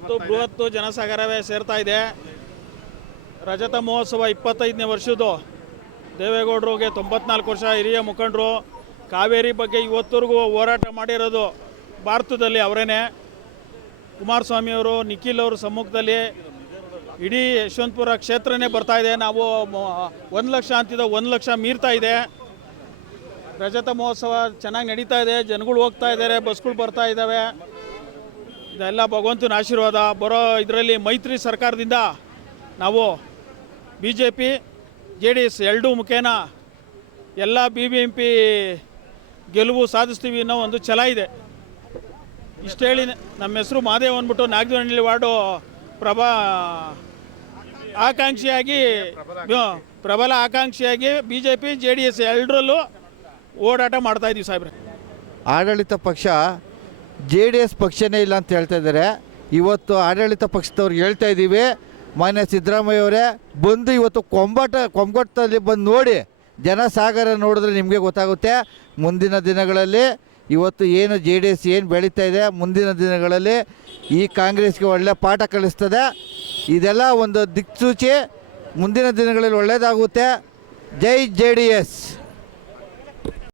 ಇವತ್ತು ಬೃಹತ್ ಜನಸಾಗರವೇ ಸೇರ್ತಾ ಇದೆ. ರಜತ ಮಹೋತ್ಸವ 25ನೇ ವರ್ಷದ್ದು. ದೇವೇಗೌಡರಿಗೆ 94 ವರ್ಷ, ಹಿರಿಯ ಮುಖಂಡರು. ಕಾವೇರಿ ಬಗ್ಗೆ ಇವತ್ತರೆಗೂ ಹೋರಾಟ ಮಾಡಿರೋದು ಭಾರತದಲ್ಲಿ ಅವರೇನೆ. ಕುಮಾರಸ್ವಾಮಿಯವರು, ನಿಖಿಲ್ ಅವರು ಸಮ್ಮುಖದಲ್ಲಿ ಇಡೀ ಯಶವಂತಪುರ ಕ್ಷೇತ್ರನೇ ಬರ್ತಾ ಇದೆ. ನಾವು 1 ಲಕ್ಷ ಅಂತಿದ್ದ 1 ಲಕ್ಷ ಮೀರ್ತಾ ಇದೆ. ರಜತ ಮಹೋತ್ಸವ ಚೆನ್ನಾಗಿ ನಡೀತಾ ಇದೆ. ಜನಗಳು ಹೋಗ್ತಾ ಇದ್ದಾರೆ, ಬಸ್ಗಳು ಬರ್ತಾ ಇದ್ದಾವೆ. ಇದೆಲ್ಲ ಭಗವಂತನ ಆಶೀರ್ವಾದ. ಬರೋ ಇದರಲ್ಲಿ ಮೈತ್ರಿ ಸರ್ಕಾರದಿಂದ ನಾವು BJP JDS ಎರಡೂ ಮುಖೇನ ಎಲ್ಲ BBMP ಗೆಲುವು ಸಾಧಿಸ್ತೀವಿ ಅನ್ನೋ ಒಂದು ಛಲ ಇದೆ. ಇಷ್ಟು ಹೇಳಿ ನಮ್ಮ ಹೆಸರು ಮಹಾದೇವ್ ಅಂದ್ಬಿಟ್ಟು ನಾಗದೇವನಹಳ್ಳಿ ವಾರ್ಡು ಪ್ರಬಲ ಆಕಾಂಕ್ಷಿಯಾಗಿ BJP JDS ಎರಡರಲ್ಲೂ ಓಡಾಟ ಮಾಡ್ತಾ ಇದ್ದೀವಿ ಸಾಹೇಬ್ರೆ. ಆಡಳಿತ ಪಕ್ಷ JDS ಪಕ್ಷನೇ ಇಲ್ಲ ಅಂತ ಹೇಳ್ತಾ ಇದ್ದಾರೆ. ಇವತ್ತು ಆಡಳಿತ ಪಕ್ಷದವ್ರಿಗೆ ಹೇಳ್ತಾ ಇದ್ದೀವಿ, ಮಾನ್ಯ ಸಿದ್ದರಾಮಯ್ಯವರೇ ಬಂದು ಇವತ್ತು ಕೊಂಬಟ್ಟಲ್ಲಿ ಬಂದು ನೋಡಿ, ಜನಸಾಗರ ನೋಡಿದ್ರೆ ನಿಮಗೆ ಗೊತ್ತಾಗುತ್ತೆ. ಮುಂದಿನ ದಿನಗಳಲ್ಲಿ ಇವತ್ತು ಏನು JDS ಏನು ಬೆಳೀತಾ ಇದೆ, ಮುಂದಿನ ದಿನಗಳಲ್ಲಿ ಈ ಕಾಂಗ್ರೆಸ್ಗೆ ಒಳ್ಳೆ ಪಾಠ ಕಲಿಸ್ತದೆ. ಇದೆಲ್ಲ ಒಂದು ದಿಕ್ಸೂಚಿ. ಮುಂದಿನ ದಿನಗಳಲ್ಲಿ ಒಳ್ಳೆಯದಾಗುತ್ತೆ. ಜೈ JDS.